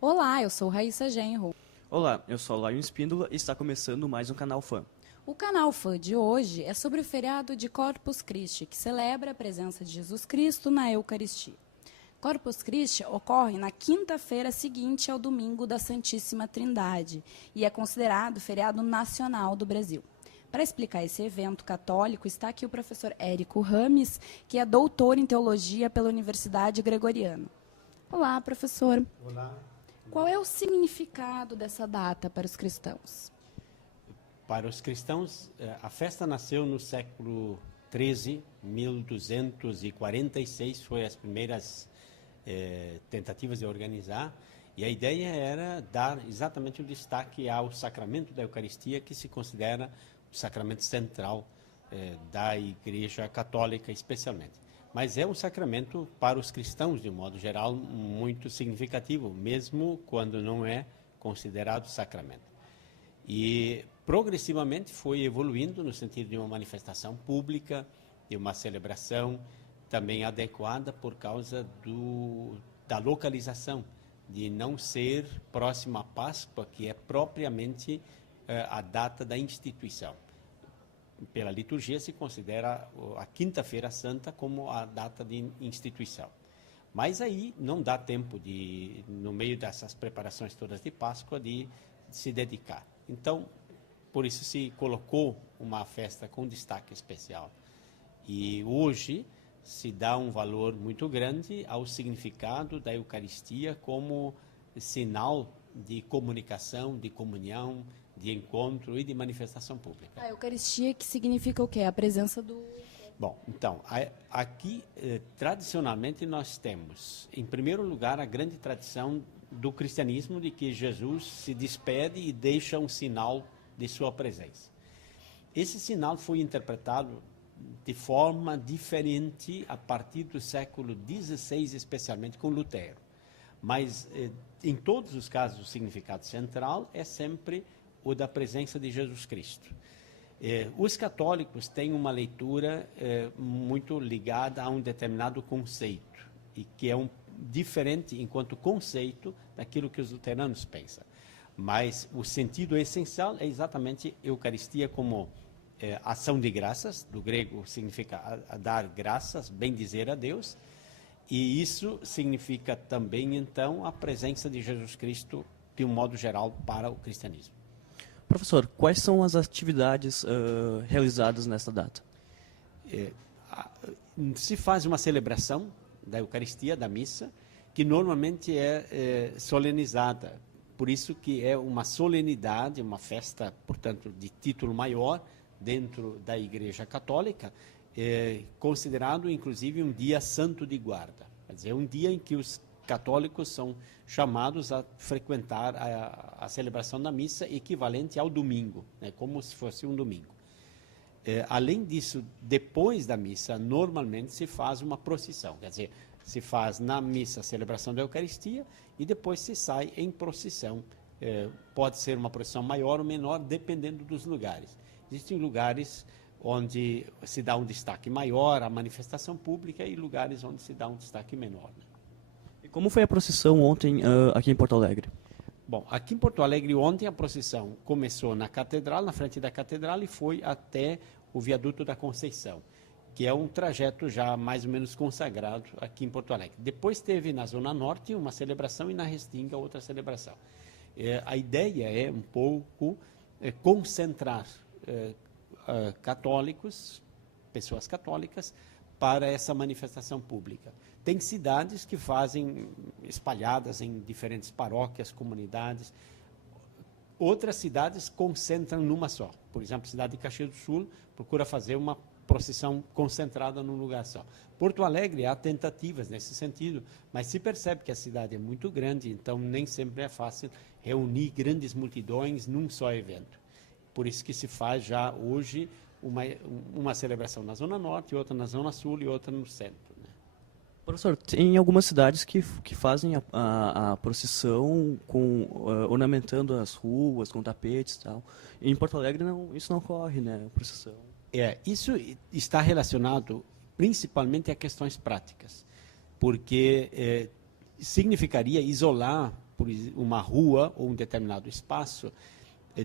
Olá, eu sou Raíssa Genro. Olá, eu sou Laio Espíndola e está começando mais um Canal Fã. O canal Fã de hoje é sobre o feriado de Corpus Christi, que celebra a presença de Jesus Cristo na Eucaristia. Corpus Christi ocorre na quinta-feira seguinte ao domingo da Santíssima Trindade e é considerado feriado nacional do Brasil. Para explicar esse evento católico, está aqui o professor Érico Rames, que é doutor em teologia pela Universidade Gregoriana. Olá, professor. Olá. Qual é o significado dessa data para os cristãos? Para os cristãos, a festa nasceu no século XIII, 1246, foi as primeiras tentativas de organizar, e a ideia era dar exatamente o destaque ao sacramento da Eucaristia, que se considera o sacramento central da Igreja Católica, especialmente. Mas é um sacramento, para os cristãos, de um modo geral, muito significativo, mesmo quando não é considerado sacramento. E progressivamente foi evoluindo no sentido de uma manifestação pública, de uma celebração também adequada por causa da localização, de não ser próximo à Páscoa, que é propriamente a data da instituição. Pela liturgia se considera a Quinta-feira Santa como a data de instituição. Mas aí não dá tempo no meio dessas preparações todas de Páscoa, de se dedicar. Então, por isso se colocou uma festa com destaque especial. E hoje se dá um valor muito grande ao significado da Eucaristia como sinal de comunicação, de comunhão, de encontro e de manifestação pública. A Eucaristia, que significa o quê? A presença do... Bom, então, aqui, tradicionalmente, nós temos, em primeiro lugar, a grande tradição do cristianismo de que Jesus se despede e deixa um sinal de sua presença. Esse sinal foi interpretado de forma diferente a partir do século XVI, especialmente com Lutero. Mas, em todos os casos, o significado central é sempre o da presença de Jesus Cristo. Os católicos têm uma leitura muito ligada a um determinado conceito, e que é diferente, enquanto conceito, daquilo que os luteranos pensam. Mas o sentido essencial é exatamente Eucaristia como ação de graças, do grego significa dar graças, bendizer a Deus, e isso significa também, então, a presença de Jesus Cristo, de um modo geral, para o cristianismo. Professor, quais são as atividades realizadas nesta data? Se faz uma celebração da Eucaristia, da missa, que normalmente é solenizada. Por isso que é uma solenidade, uma festa, portanto, de título maior dentro da Igreja Católica, considerado, inclusive, um dia santo de guarda. Quer dizer, um dia em que os católicos são chamados a frequentar a celebração da missa equivalente ao domingo, né, como se fosse um domingo. Além disso, depois da missa, normalmente se faz uma procissão, quer dizer, se faz na missa a celebração da Eucaristia e depois se sai em procissão. Pode ser uma procissão maior ou menor, dependendo dos lugares. Existem lugares onde se dá um destaque maior à manifestação pública e lugares onde se dá um destaque menor, né? E como foi a procissão ontem aqui em Porto Alegre? Bom, aqui em Porto Alegre ontem a procissão começou na catedral, na frente da catedral, e foi até o viaduto da Conceição, que é um trajeto já mais ou menos consagrado aqui em Porto Alegre. Depois teve na Zona Norte uma celebração e na Restinga outra celebração. A ideia é um pouco concentrar católicos, pessoas católicas, para essa manifestação pública. Tem cidades que fazem espalhadas em diferentes paróquias, comunidades. Outras cidades concentram numa só. Por exemplo, a cidade de Caxias do Sul procura fazer uma procissão concentrada num lugar só. Porto Alegre há tentativas nesse sentido, mas se percebe que a cidade é muito grande, então nem sempre é fácil reunir grandes multidões num só evento. Por isso que se faz já hoje uma celebração na Zona Norte, outra na Zona Sul e outra no centro, né? Professor, tem algumas cidades que fazem a procissão ornamentando as ruas com tapetes e tal. E em Porto Alegre isso não ocorre, né? A procissão. Isso está relacionado principalmente a questões práticas, porque significaria isolar uma rua ou um determinado espaço,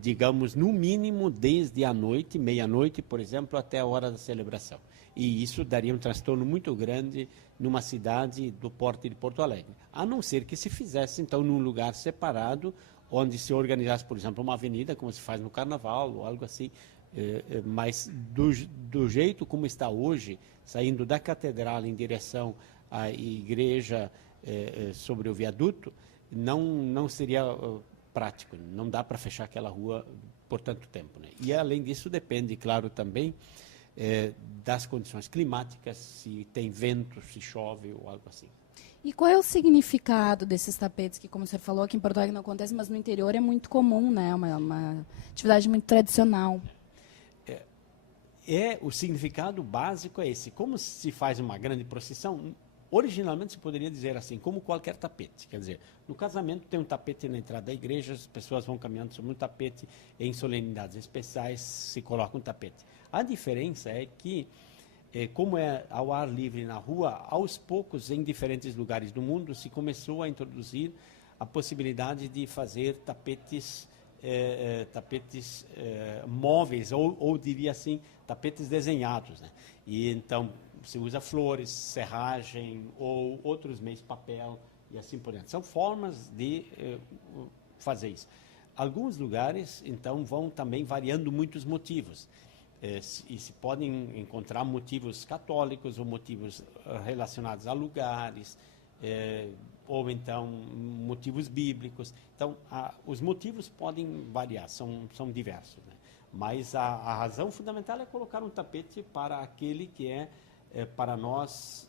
digamos, no mínimo desde a noite, meia-noite, por exemplo, até a hora da celebração. E isso daria um transtorno muito grande numa cidade do porte de Porto Alegre. A não ser que se fizesse, então, num lugar separado, onde se organizasse, por exemplo, uma avenida, como se faz no Carnaval, ou algo assim. Mas do jeito como está hoje, saindo da catedral em direção à igreja sobre o viaduto, não seria prático, não dá para fechar aquela rua por tanto tempo, né? E, além disso, depende, claro, também das condições climáticas, se tem vento, se chove ou algo assim. E qual é o significado desses tapetes que, como você falou, aqui em Porto Alegre não acontece, mas no interior é muito comum, né? Uma atividade muito tradicional. O significado básico é esse. Como se faz uma grande procissão, originalmente se poderia dizer assim, como qualquer tapete. Quer dizer, no casamento tem um tapete na entrada da igreja, as pessoas vão caminhando sobre um tapete, em solenidades especiais se coloca um tapete. A diferença é que, como é ao ar livre na rua, aos poucos, em diferentes lugares do mundo, se começou a introduzir a possibilidade de fazer tapetes móveis, ou diria assim, tapetes desenhados, né? E então se usa flores, serragem ou outros meios, papel e assim por diante. São formas de fazer isso. Alguns lugares, então, vão também variando muitos motivos. E se podem encontrar motivos católicos ou motivos relacionados a lugares, ou então motivos bíblicos. Então, os motivos podem variar, são diversos, né? Mas a razão fundamental é colocar um tapete para aquele que para nós,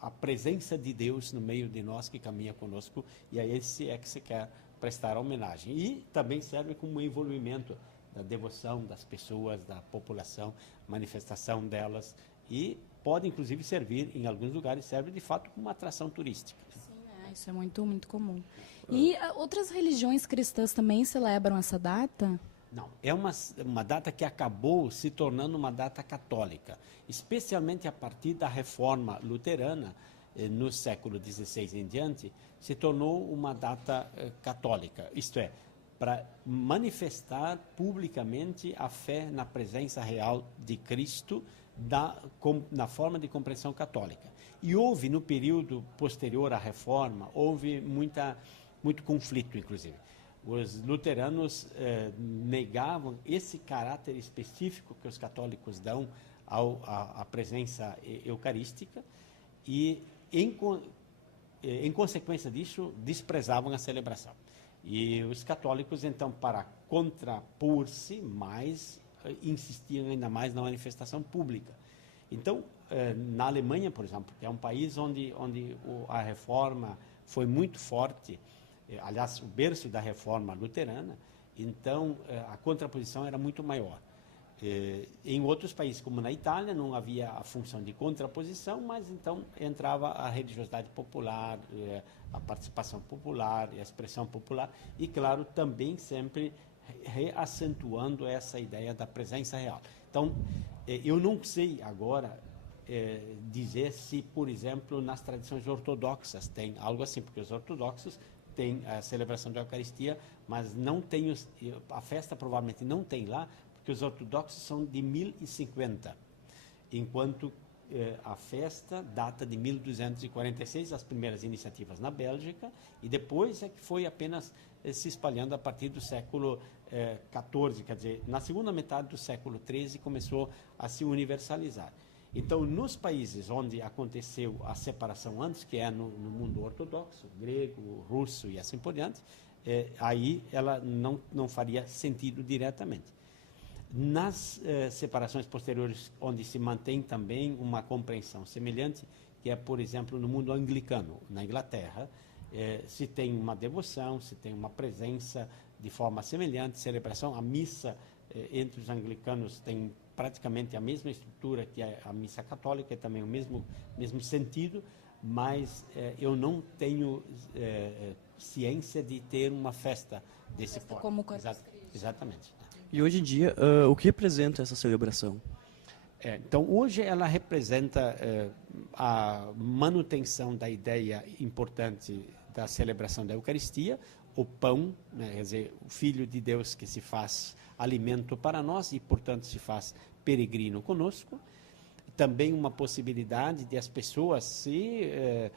a presença de Deus no meio de nós, que caminha conosco, e a esse é que se quer prestar homenagem. E também serve como envolvimento da devoção das pessoas, da população, manifestação delas, e pode inclusive servir, em alguns lugares, serve de fato como uma atração turística. Sim, isso é muito, muito comum. E outras religiões cristãs também celebram essa data? Não, é uma data que acabou se tornando uma data católica, especialmente a partir da reforma luterana, no século XVI em diante, se tornou uma data católica, isto é, para manifestar publicamente a fé na presença real de Cristo na forma de compreensão católica. E houve, no período posterior à reforma, houve muito conflito, inclusive. Os luteranos negavam esse caráter específico que os católicos dão à presença eucarística e, em consequência disso, desprezavam a celebração. E os católicos, então, para contrapor-se mais, insistiam ainda mais na manifestação pública. Então, na Alemanha, por exemplo, que é um país onde a reforma foi muito forte, aliás, o berço da reforma luterana, então a contraposição era muito maior. Em outros países, como na Itália, não havia a função de contraposição, mas então entrava a religiosidade popular, a participação popular, a expressão popular, e, claro, também sempre reacentuando essa ideia da presença real. Então, eu não sei agora dizer se, por exemplo, nas tradições ortodoxas tem algo assim, porque os ortodoxos tem a celebração da Eucaristia, mas não tem a festa provavelmente não tem lá, porque os ortodoxos são de 1050, enquanto a festa data de 1246, as primeiras iniciativas na Bélgica, e depois é que foi apenas se espalhando a partir do século XIV, quer dizer, na segunda metade do século XIII começou a se universalizar. Então, nos países onde aconteceu a separação antes, que é no mundo ortodoxo, grego, russo e assim por diante, aí ela não faria sentido diretamente. Nas separações posteriores, onde se mantém também uma compreensão semelhante, que é, por exemplo, no mundo anglicano, na Inglaterra, se tem uma devoção, se tem uma presença de forma semelhante, celebração, a missa entre os anglicanos tem praticamente a mesma estrutura que a missa católica, é também o mesmo sentido, mas eu não tenho ciência de ter uma festa desse porte. Como Corpus Christi. Exatamente. E hoje em dia, o que representa essa celebração? Então, hoje ela representa a manutenção da ideia importante da celebração da Eucaristia, o pão, né, quer dizer, o Filho de Deus que se faz alimento para nós e, portanto, se faz peregrino conosco. Também uma possibilidade de as pessoas se